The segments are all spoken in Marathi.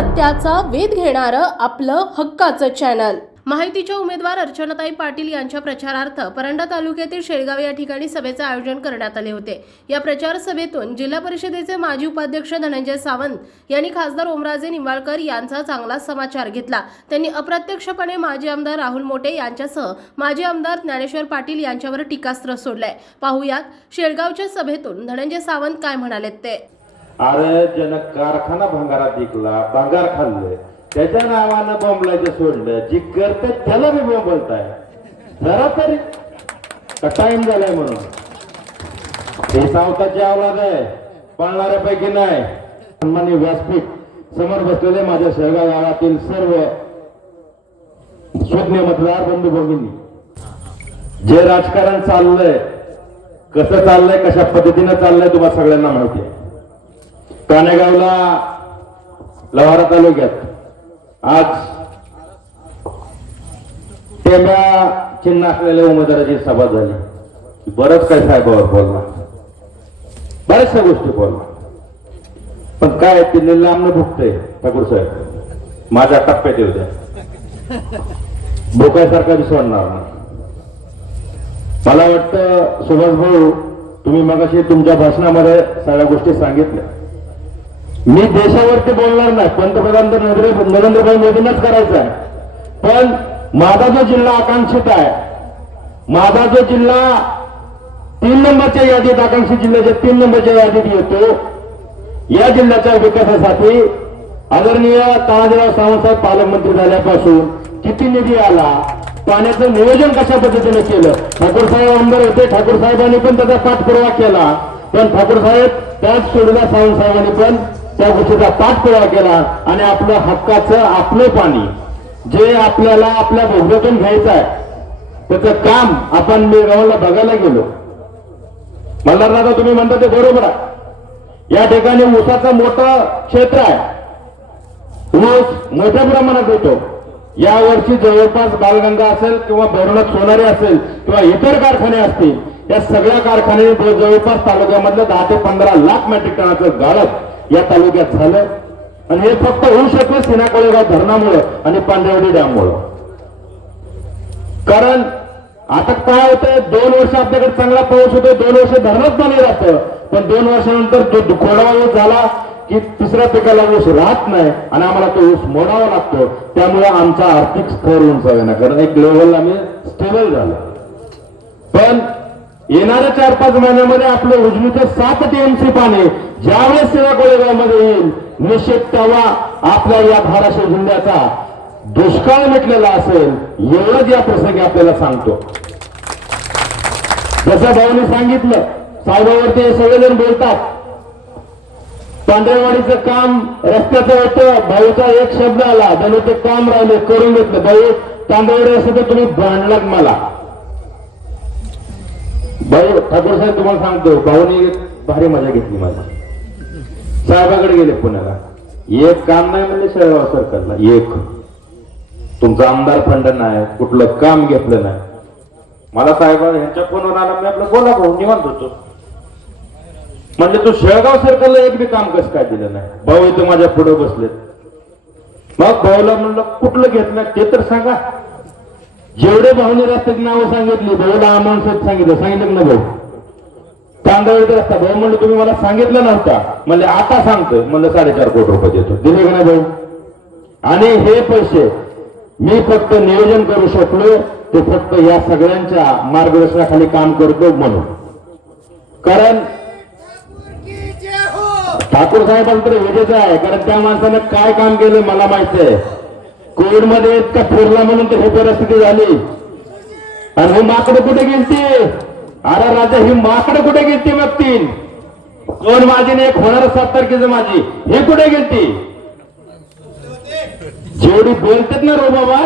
सत्याचा वेध घेणारं आपलं हक्काचं चॅनल माहितीच्या उमेदवार अर्चनाताई पाटील यांच्या प्रचारार्थ परंडा तालुक्यातील शेळगाव या ठिकाणी सभेचे आयोजन करण्यात आले होते. या प्रचार सभेतून जिल्हा परिषदेचे माजी उपाध्यक्ष धनंजय सावंत यांनी खासदार ओमराजे निंबाळकर यांचा चांगला समाचार घेतला. त्यांनी अप्रत्यक्षपणे माजी आमदार राहुल मोटे यांच्यासह माजी आमदार ज्ञानेश्वर पाटील यांच्यावर टीकास्त्र सोडलंय. पाहुयात शेळगावच्या सभेतून धनंजय सावंत काय म्हणालेत ते. अरे जन कारखाना भंगारात विकला भंगार खाल्लं. त्याच्या नावानं बोंबलायचं सोडलं. जी करते त्याला बी बोंबलताय जरा तरी. टाइम झालाय म्हणून. हे सावताची अवलाद आहे पळणाऱ्यापैकी नाही. सन्मान्य व्यासपीठ समोर बसलेले माझ्या शेळगाव गावातील सर्व सुज्ञ मतदार बंधू भगिनी. जे राजकारण चाललंय कसं चाललंय कशा पद्धतीनं चाललंय तुम्हाला सगळ्यांना माहिती आहे. कानेगावला लवारा तालुक्यात आज टेम्या चिन्ह असलेल्या उमेदवाराची सभा झाली. बरंच काय साहेबावर बोलला. बऱ्याचशा गोष्टी बोलला. पण काय ते निलामनं भुगतंय ठाकूर साहेब. माझ्या टप्प्यात येऊ द्या. भोकायसारखा विसरणार नाही. मला वाटतं सुभाष भाऊ तुम्ही मगाशी तुमच्या भाषणामध्ये सगळ्या गोष्टी सांगितल्या. मी देशावरती बोलणार नाही. पंतप्रधान तर नरेंद्र नरेंद्रभाई मोदींनाच करायचं आहे. पण माझा जो जिल्हा आकांक्षित आहे माझा जो जिल्हा तीन नंबरच्या यादीत आकांक्षित जिल्ह्याच्या तीन नंबरच्या यादीत येतो या जिल्ह्याच्या विकासासाठी आदरणीय तानाजीराव सावंतसाहेब पालकमंत्री झाल्यापासून किती निधी आला पाण्याचं नियोजन कशा पद्धतीने केलं? ठाकूरसाहेब आमदार होते ठाकूर साहेबांनी पण त्याचा पाठपुरावा केला पण ठाकूर साहेब त्याच सोडला सावंत साहेबांनी पण. त्या गोष्टीचा पाठपुरावा केला आणि आपलं हक्काचं आपलं पाणी जे आपल्याला आपल्या भोगातून घ्यायचं आहे त्याचं काम आपण मी बघायला गेलो. मल्हार दादा तुम्ही म्हणता ते बरोबर आहे. या ठिकाणी ऊसाचं मोठं क्षेत्र आहे. ऊस मोठ्या प्रमाणात येतो या वर्षी जवळपास बालगंगा असेल किंवा भैरवनाथ सोनारी असेल किंवा इतर कारखाने असतील या सगळ्या कारखान्यांनी जवळपास तालुक्यामधलं दहा ते पंधरा लाख मेट्रिक टनाचं गाळप या तालुक्यात झालं. आणि हे फक्त होऊ शकलं सिना कोळेगाव धरणामुळं आणि पांढरवडी डॅममुळं. कारण आता काय होतंय दोन वर्ष आपल्याकडे चांगला पाऊस होतो दोन वर्ष धरणच पाणी राहतं. पण दोन वर्षानंतर तो खोडावा ऊस झाला की तिसऱ्या पिकाला ऊस राहत नाही आणि आम्हाला तो ऊस मोडावा लागतो. त्यामुळे आमचा आर्थिक स्तर उंचावेना. कारण एक लेवल आम्ही स्टेबल झालो. पण येणाऱ्या चार पाच महिन्यामध्ये आपलं उजवीचे सात टीएमसी पाणी ज्यावेळेस सेवा कोळेगावमध्ये येईल निश्चित तेव्हा आपल्या या धाराशिव जिल्ह्याचा दुष्काळ मिटलेला असेल एवढंच या प्रसंगी आपल्याला सांगतो. जसं भाऊनी सांगितलं साहेबावरती हे सगळेजण बोलतात. पांढरेवाडीचं काम रस्त्याचं होतं भाऊचा एक शब्द आला त्याने ते काम राहिले करून घेतलं. भाऊ तांदळवाडी असं तर तुम्ही भांडलात मला. भाऊ ठाकूर साहेब तुम्हाला सांगतो भाऊनी भारी मजा घेतली माझी. साहेबाकडे गेले पुण्याला. एक काम नाही म्हणले शेळगाव सरकारला एक. तुमचा आमदार फंड नाही कुठलं काम घेतलं नाही. मला साहेब ह्यांच्या फोनवर आला मी आपलं बोला भाऊ निवांत होतो. म्हणजे तू शेळगाव सरकारला एक बी काम कसं काय दिलं नाही? भाऊ इथं माझ्या पुढे बसलेत. मग भाऊला म्हणलं कुठलं घेतलं ते तर सांगा. जेवढे भाऊने रस्त्याची नावं सांगितली भाऊला अमाऊंट सांगितलं. सांगितलं ना भाऊ? तांदळाचा रस्ता. भाऊ म्हणलं तुम्ही मला सांगितलं नव्हता. म्हणजे आता सांगतोय. म्हणलं साडेचार कोटी रुपये देतो. दिले का नाही भाऊ? आणि हे पैसे मी फक्त नियोजन करू शकलो ते फक्त या सगळ्यांच्या मार्गदर्शनाखाली काम करतो म्हणून. कारण ठाकूर साहेबांकडे वेगळेच आहे. कारण त्या माणसानं काय काम केलं मला माहिती आहे. कोविडमध्ये इतका फिरला म्हणून तर ही परिस्थिती झाली. आणि हे माकडं कुठे गेलती? अरे राजा ही माकडं कुठे गेलती बघतील दोन माझी एक होणार सात तारखेचं माझी हे कुठे गेलती? जेवढी बोलतात ना बाबा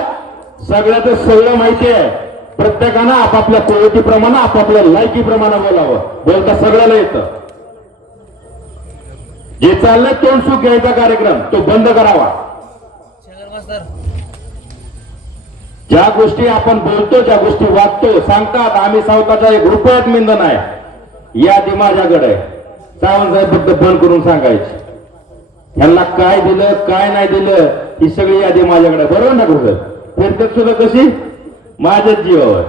सगळ्याच सगळं माहिती आहे. प्रत्येकानं आपापल्या क्वालिटीप्रमाणे आपापल्या लायकीप्रमाणे बोलावं. बोलता सगळ्याला येतं. जे चाललंय तोंड सुख घ्यायचा कार्यक्रम तो बंद करावा. ज्या गोष्टी आपण बोलतो ज्या गोष्टी वागतो सांगतात आम्ही सावकाचा एक रुपयात मिंदन आहे. या ती माझ्याकडे सावंतसाहेब साहेब फक्त बंद करून सांगायचे. यांना काय दिलं काय नाही दिलं ही सगळी यादी माझ्याकडे बरोबर ना कुठं फिरतात सुद्धा कशी? माझ्याच जीवावर.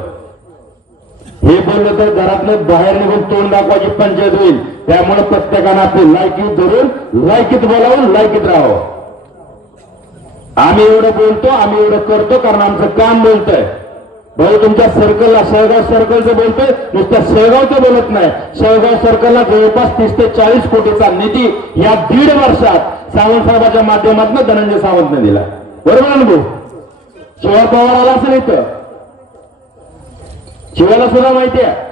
हे बोललं तर घरातनं बाहेर निघून तोंड दाखवायची पंचायत होईल. त्यामुळे प्रत्येकानं आपली लायकी धरून लायकीत बोलावून लायकीत राहावं. आम्ही एवढं बोलतो आम्ही एवढं करतो कारण आमचं काम बोलतंय. भाऊ तुमच्या सर्कलला शेळगाव सर्कलचं बोलतोय नुसत्या शेळगावचं बोलत नाही. शेळगाव सर्कलला जवळपास तीस ते चाळीस कोटीचा निधी या दीड वर्षात सावंत साहेबाच्या माध्यमातून धनंजय सावंतने दिला. बरोबर अनुभव शिवाय पवार आला असेल इथं. शिवाला सुद्धा माहिती आहे.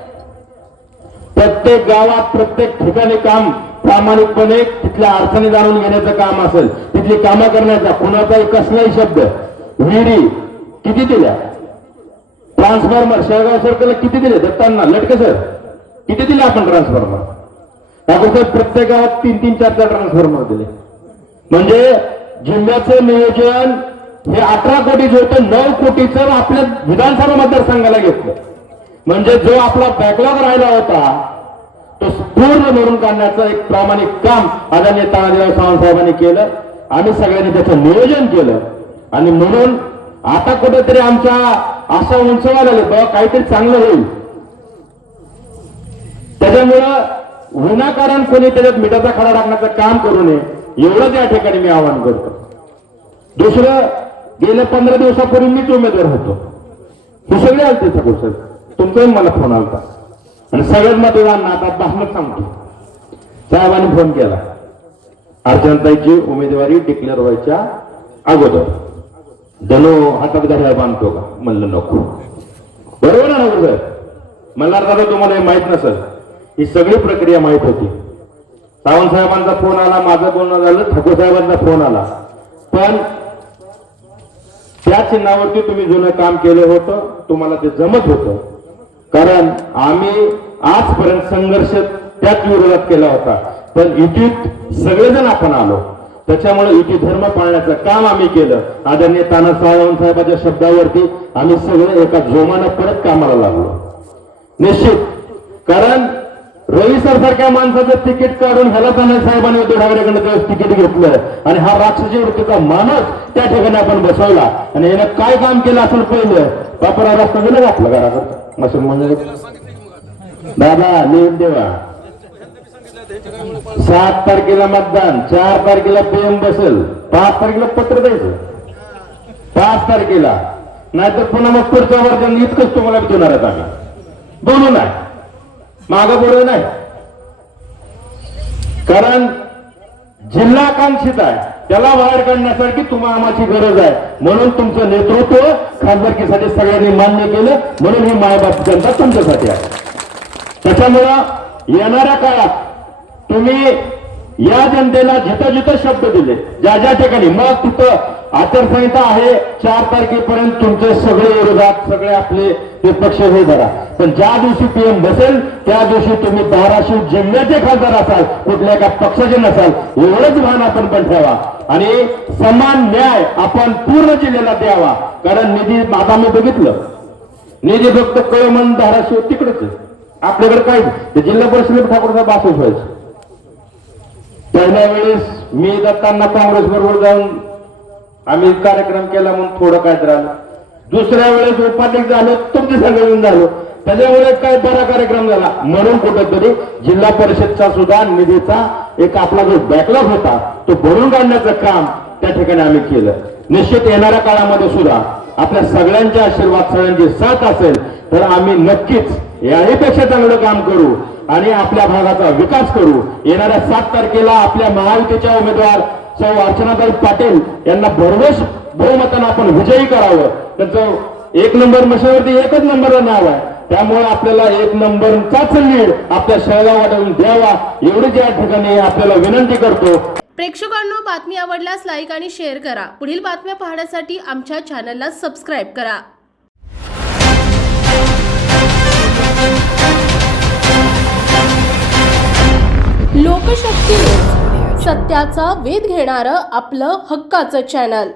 प्रत्येक गावात प्रत्येक ठिकाणी काम प्रामाणिकपणे तिथल्या अडचणी जाणून घेण्याचं काम असेल. तिथली कामं करण्याचा कुणाचाही कसलाही शब्द विहिरी किती दिल्या? ट्रान्सफॉर्मर शेळगाव सर्कलला किती दिले? दत्तांना लटके सर किती दिले आपण ट्रान्सफॉर्मर? त्याबद्दल प्रत्येक गावात तीन तीन चार चार ट्रान्सफॉर्मर दिले. म्हणजे जिल्ह्याचं नियोजन हे अठरा कोटीचं होतं नऊ कोटीचं आपल्या विधानसभा मतदारसंघाला घेतलं. म्हणजे जो आपला बॅकलॉग राहिला होता तो पूर्ण भरून काढण्याचं एक प्रामाणिक काम आदरणीय तानाजीराव सावंत साहेबांनी केलं. आम्ही सगळ्यांनी त्याचं नियोजन केलं. आणि म्हणून आता कुठेतरी आमच्या आशा उंचवायला लागले बाबा काहीतरी चांगलं होईल. त्याच्यामुळं विनाकारण कोणी त्याच्यात मिठाचा खडा टाकण्याचं काम करू नये एवढंच या ठिकाणी मी आवाहन करतो. दुसरं गेल्या पंधरा दिवसापूर्वी मीच उमेदवार होतो. हे सगळे आलते ठाकूर तुमचाही मला फोन आलता. आणि सगळ्यात महत्वाचं आता भाषणात सांगतो. साहेबांनी फोन केला. अर्चनताईची उमेदवारी डिक्लेअर व्हायच्या अगोदर. धनो हातात घड्याळ बांधतो का? म्हणलं नको. बरोबर ना नको साहेब? मला दादा तुम्हाला हे माहीत नसेल? ही सगळी प्रक्रिया माहीत होती. सावंत साहेबांचा फोन आला माझं बोलणं झालं ठाकूर साहेबांचा फोन आला. पण त्या चिन्हावरती तुम्ही जुनं काम केलं होतं तुम्हाला ते जमत होतं. कारण आम्ही आजपर्यंत संघर्ष त्याच विरोधात केला होता. पण युतीत सगळेजण आपण आलो. त्याच्यामुळे युती धर्म पाळण्याचं काम आम्ही केलं. आदरणीय ताना साहेबांच्या शब्दावरती आम्ही सगळे एका जोमानं परत कामाला लागलो. निश्चित. कारण रवी सर सारख्या माणसाचं तिकीट काढून ह्याला ताना साहेबांनी उद्धव तिकीट घेतलं. आणि हा राक्षसी वृत्तीचा माणूस त्या ठिकाणी आपण बसवला. आणि यानं काय काम केलं असेल पहिलं? बापराला सगळं घातलं घराकडं. मशीन म्हणजे दादा लिहून देवा. सात तारखेला मतदान चार तारखेला पीएम बसेल पाच तारखेला पत्र द्यायचं. पाच तारखेला. नाहीतर पुन्हा मग पुढच्या वर्षात इतकंच तुम्हाला देणार आहेत आम्ही बोलू नाही. मागं पुढे नाही. कारण जिल्हा आकांक्षित आहे. त्याला बाहेर काढण्यासाठी तुम्हाला आम्हाची गरज आहे. म्हणून तुमचं नेतृत्व खासदारकीसाठी सगळ्यांनी मान्य केलं. म्हणून ही मायबाप जनता तुमच्यासाठी आहे. त्याच्यामुळं येणाऱ्या काळात तुम्ही या जनतेला जिथं जिथं शब्द दिले ज्या ज्या ठिकाणी मग तिथं आचारसंहिता आहे चार तारखेपर्यंत तुमचे सगळे विरोधात सगळे आपले ते पक्ष हे धरा. पण ज्या दिवशी पीएम बसेल त्या दिवशी तुम्ही धाराशिव जिल्ह्याचे खासदार असाल कुठल्या एका पक्षाचे नसाल एवढंच भान आपण पण ठेवा. आणि समान न्याय आपण पूर्ण जिल्ह्याला द्यावा. कारण निधी आता मी बघितलं. निधी फक्त कळमन धाराशिव तिकडेच आपल्याकडे काय ते जिल्हा परिषद ठाकूर साहेब असंच व्हायचं. पहिल्या वेळेस मी दत्तांना काँग्रेस बरोबर जाऊन आम्ही कार्यक्रम केला म्हणून थोडं काय तर आलं. दुसऱ्या वेळेस उपाध्यक्ष झालो तुमचे सगळे झालो. त्याच्यामुळे काय बरा कार्यक्रम झाला? म्हणून कुठेतरी जिल्हा परिषदचा सुद्धा निधीचा एक आपला जो बॅकलॉग होता तो भरून काढण्याचं काम त्या ठिकाणी आम्ही केलं. निश्चित येणाऱ्या काळामध्ये सुद्धा आपल्या सगळ्यांचे आशीर्वाद सगळ्यांची साथ असेल तर आम्ही नक्कीच याहीपेक्षा चांगलं काम करू आणि आपल्या भागाचा विकास करू. येणाऱ्या सात तारखेला आपल्या महायुतीच्या उमेदवार सौ अर्चनाताई पाटील यांना भरवेश बहुमतानं आपण विजयी करावं. त्यांचं एक नंबर मशावरती एकच नंबर नाव आहे त्यामुळे आपल्याला एक नंबरचाच लीड आपल्या शहरा वाटून द्यावा. एवढीच या ठिकाणी आपल्याला विनंती करतो. प्रेक्षकांनो बातमी आवडल्यास लाईक आणि शेअर करा. पुढील बातम्या पाहण्यासाठी आमच्या चॅनलला सबस्क्राईब करा. लोकशक्ती सत्याचा वेध घेणारं आपलं हक्काचं चॅनल